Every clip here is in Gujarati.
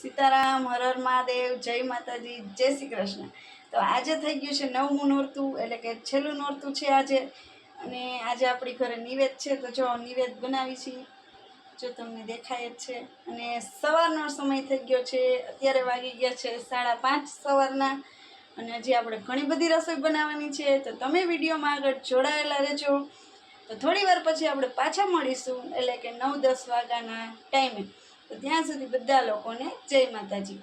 સીતારામ, હર હર મહાદેવ, જય માતાજી, જય શ્રી કૃષ્ણ। તો આજે થઈ ગયું છે 9મું નોરતું, એટલે કે છેલ્લું નોરતું છે આજે। અને આજે આપણી ઘરે નિવેદ છે, તો જો નિવેદ બનાવી છીએ, જો તમને દેખાય જ છે। અને સવારનો સમય થઈ ગયો છે, અત્યારે વાગી ગયા છે 5:30 સવારના। અને હજી આપણે ઘણી બધી રસોઈ બનાવવાની છે, તો તમે વિડીયોમાં આગળ જોડાયેલા રહેજો। તો થોડી વાર પછી આપણે પાછા મળીશું, એટલે કે 9-10 વાગ્યાના ટાઈમે। તો ત્યાં સુધી બધા લોકોને જય માતાજી,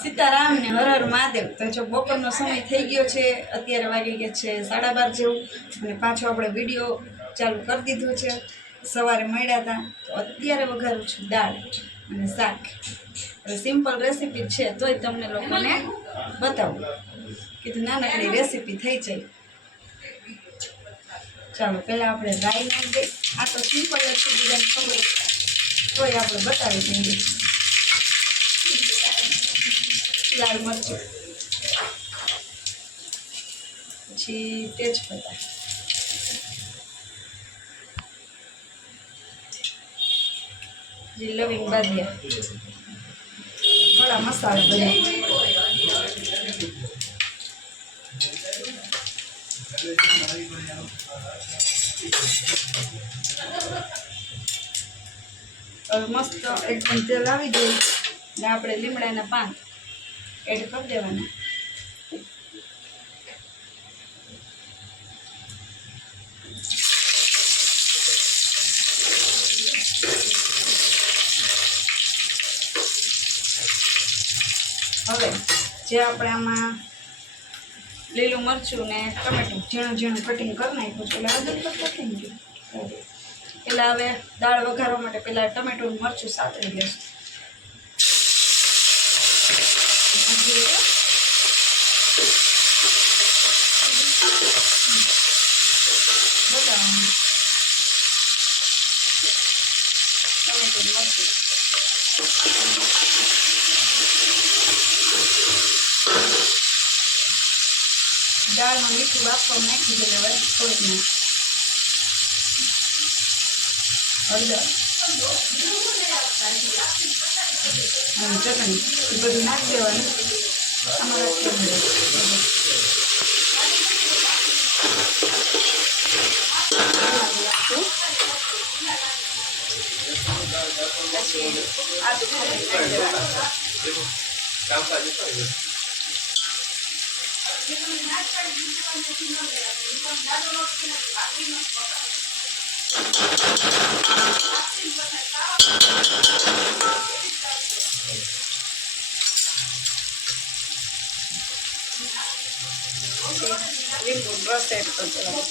સીતારામ ને હર હર મહાદેવ। તો જો બપોરનો સમય થઈ ગયો છે, અત્યારે વાગી ગયા છે 12:30 જેવું, અને પાછો આપણે વિડીયો ચાલુ કરી દીધો છે। સવારે મળ્યા હતા, તો અત્યારે વઘારું છું દાળ અને શાક। સિમ્પલ રેસીપી છે, તોય તમને લોકોને બતાવું કીધું નાનકડી રેસીપી થઈ જાય। ચાલો પહેલાં આપણે રાઈ નાખી દઈએ। આ તો સિમ્પલ જ છે, બીજાને ખબર તોય આપણે બતાવી દઈએ। લાલ મરચું, પછી તેજપત્તા, લવિંગ બાદિયા, થોડા મસાલા બધા, મસ્ત એકદમ તેલ આવી ગયું ને આપણે લીમડાના પાન એડ કરી દેવાના। હવે જે આપણે આમાં લીલું મરચું ને ટમેટું ઝીણું ઝીણું કટિંગ કરી નાખ્યું છે, એટલે આગળ કટિંગ ગયું। પેલા હવે દાળ વઘારવા માટે પેલા ટમેટું મરચું સાતળી લેશું। ટમેટું મરચું દાળમાં મીઠું વાપવા નાખી દે, હવે થોડુંક હળદર અને ચટણી એ બધું નાખી દેવાનું। આમાં રાખી પછી આદુ નાખી દેવાનું। લીંબુ રસ એડ કરી દેવાનો।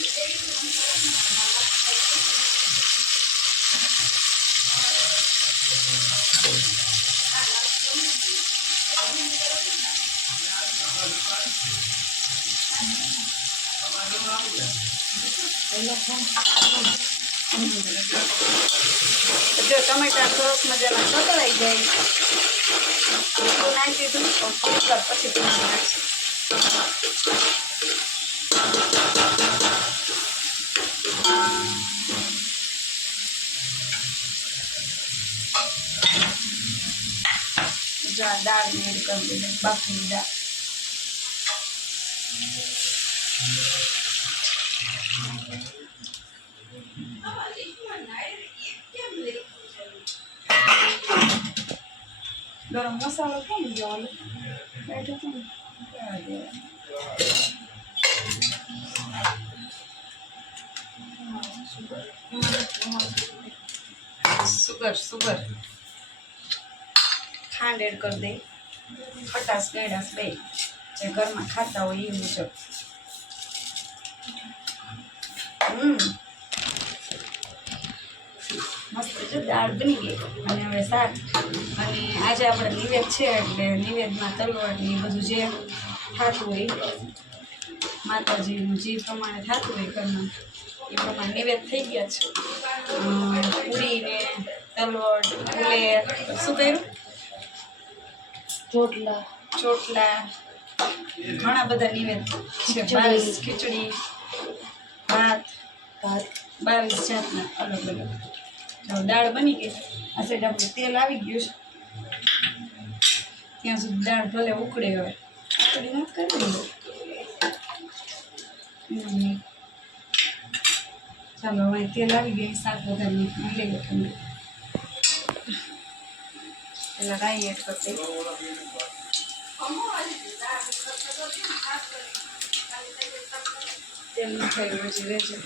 જો ટમેટા સરસ મજાના સતળાઈ જાય, મીઠું નાખી દીધું, પણ થોડીક વાર પછી પાણી નાખીશું। જો આ દાળ એડ કરી દીધી, બાફીની દાળ। ગરમ મસાલો કેમ ગયો બેઠો તો સુગર ખાંડ એડ કરી દઈ, ખટાશ ગળાશ બે જે ઘરમાં ખાતા હોય એ મુજબ। મસ્ત છે, દાળ બની ગઈ। અને હવે શાક, અને આજે આપણે નિવેદ છે, એટલે નિવેદમાં તલવટ ને બધું જે થતું હોય માતાજીનું જે પ્રમાણે થતું હોય ઘરમાં એ પ્રમાણે નિવેદ થઈ ગયા છે। પૂરી ને તલવટ, ફુલેર, શું કર્યું, ચોટલા ઘણા બધા નિવેદ છે। 22 ખીચડી, ભાત 22 જાતના અલગ અલગ। દાળ બની ગઈ, આ સાઈડ આપણે તેલ આવી ગયું છે, ત્યાં સુધી દાળ ભલે ઉકળે. હવે ઉકળી ન કરી ચાલો હવે તેલ આવી ગઈ. શાક વધારે લઈ લો તમે. પેલા રાઈ એડ કરી દઈ. તેલ ન થાય હજી રહેશે.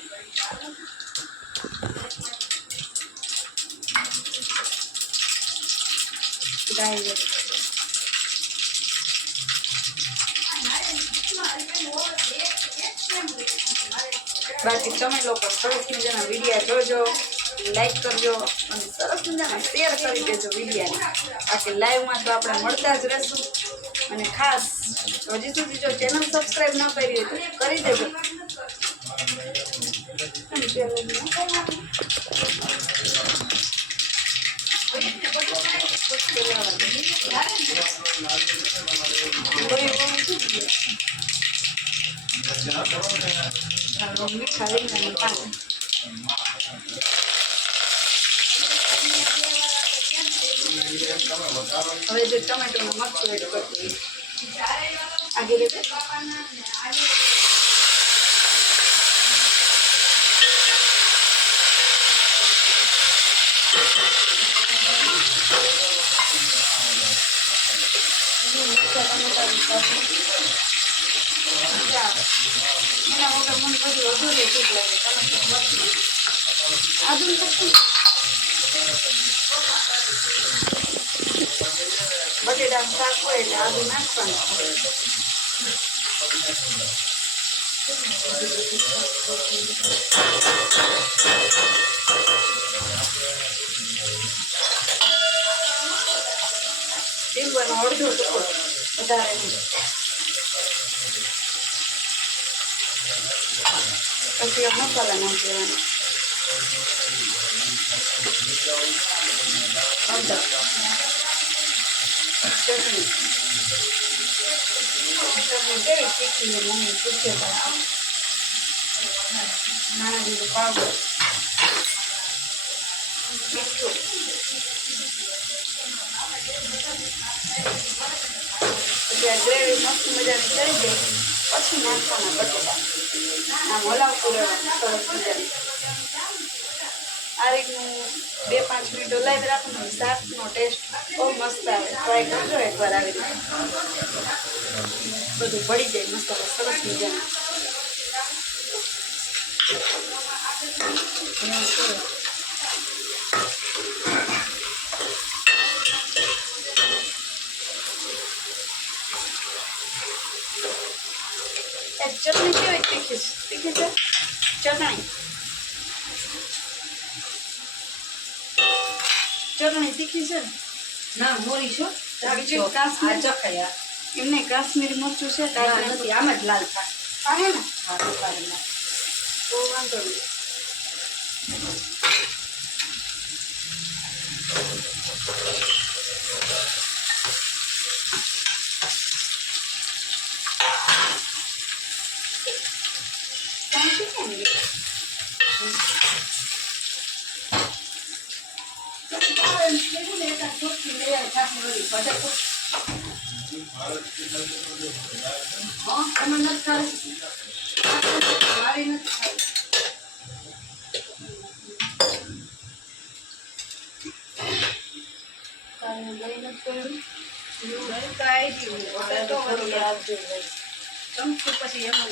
રાઈ એડ બાકી તમે લોકો સરસ મજાના વિડીયા જોજો, લાઈક કરજો અને સરસ મજાના શેર કરી દેજો વિડીયાને. બાકી લાઈવમાં તો આપણે મળતા જ રહેશું. અને ખાસ હજી સુધી જો ચેનલ સબસ્ક્રાઈબ ન કરી હોય તો કરી દેજો. મીઠા લીમડાનું પાણી. હવે જે ટમેટોનું મરચું એડ કરશું. આગે રીતે એના વગર મને બધું અધૂરે ઠીક લાગે. આદુ બટેટાનું શાક હોય એટલે આદુ નાખવાનું. લીંબુનો અડધો ટુકડો, વધારે નહીં. પછી મસાલા નાખી દેવાના. હળદર, ચટણી. ચટણી કેવી તીખી મમ્મી પૂછે નાના જીરું પાવડર, મીઠું. પછી આ ગ્રેવી મસ્ત મજાની ચડી જાય પછી નાખવાના બટેટા. આમ હલાવતું રહેવાનું સરસ મજાની. આ રીતનું 2-5 મિનિટ હલાવી રાખવાનું. શાકનો ટેસ્ટ બહુ મસ્ત આવે. ટ્રાય કરજો એકવાર આવી રીતે. બધું ભળી જાય મસાલો સરસ મજાનો. ચટણી કેવી તીખી તીખી છે ચટણી. ચટણી તીખી છે ના મોરી છો બીજું કાશ્મીર ચખાયા એમને કાશ્મીરી મરચું છે નથી આમ જ લાલ થાય. આવે ને હા તો વાંધો નહીં. પછી એમાં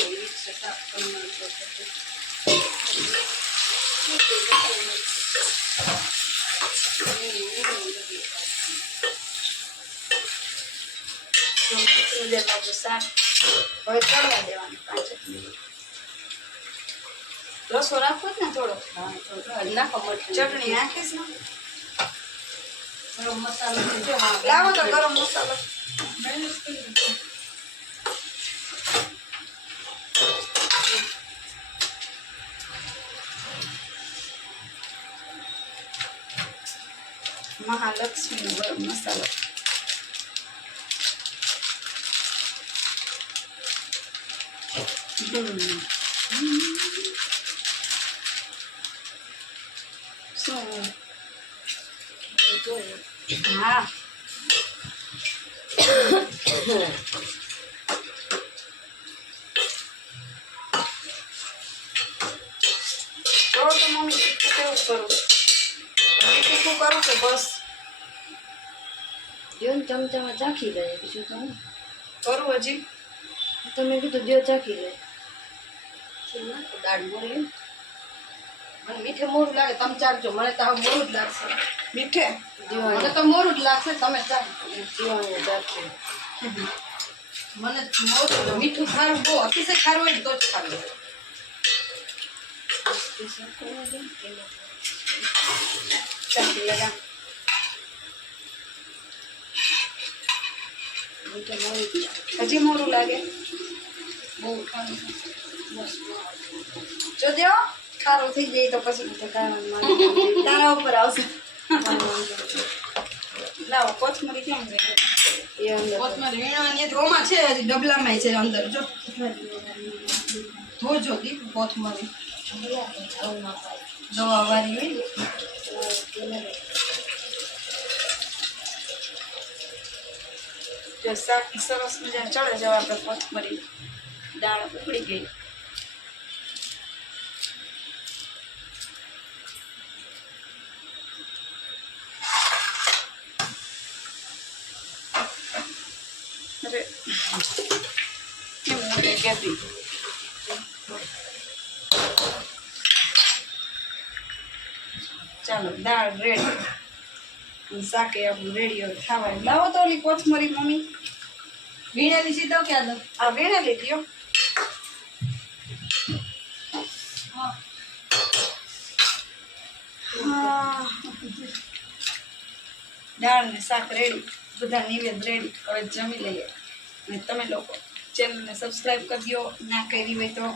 શાક હવે ચડવા દેવાનું 5 મિનિટ. રસો રાખવો જ ને થોડો. નાખો મરચું. ચટણી નાખીશ ને ગરમ મસાલો જો લાવો તો ગરમ મસાલો. મહાલક્ષ્મી ગરમ મસાલો. શું હા તો મમ્મી તીખું કેવું કરું? તીખું કરું કે બસ જો ને ચમચામાં ચાખી લે બીજું તો હું કરું હજી? તમે કીધું જો ચાખી લે દાળ મોરી મને મીઠે મોરું લાગે તમે ચાખજો મને તો હવે મોરું જ લાગશે મીઠે મને તો મોરું જ લાગશે તમે ચાખજો જીવાને ચાખશે. મને મોરું મીઠું ખારું બહુ અતિશય ખારું હોય ને તો જ ખાવું ચાખી લેગા. મીઠે મોરું જ લાગે હજી મોડું લાગે? બહુ ખારું બસ જોજો ખારું થઈ જાય તો પછી તો કારણ તારા ઉપર આવશે. લાવો કોથમરી કેમ ગઈ? એ અંદર કોથમરી વીણવાની રોમાં છે, હજી ડબલામાં છે અંદર. જો ધોજો દીપ કોથમરી આવું ના થાય દવા વાળી હોય ને. જો શાક સરસ મજા ચડે જવા આપણે કોથમરી દાળ ઉકળી ગઈ. અરે કેમ ઉડે કેતી? ચાલો દાળ રેડી, શાકે આપણું રેડી હવે ખાવાનું. લાવો તો ઓલી કોથમરી મમ્મી. વીણેલી સીધો ક્યાં દો આ વીણે લીધી હો. હા. દાળ ને શાક રેડી, બધા નિવેદ રેડી. હવે જમી લઈએ. અને તમે લોકો ચેનલને સબસ્ક્રાઈબ કરી દો, ના કરી હોય તો.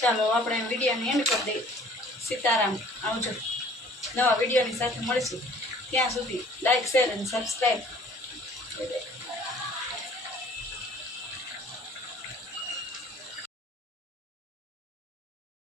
ચાલો આપણે વિડીયોને એન્ડ કરી દઈએ. સીતારામ, આવજો. નવા વિડીયોની સાથે મળીશું. ત્યાં સુધી લાઈક, શેર અને સબસ્ક્રાઈબ.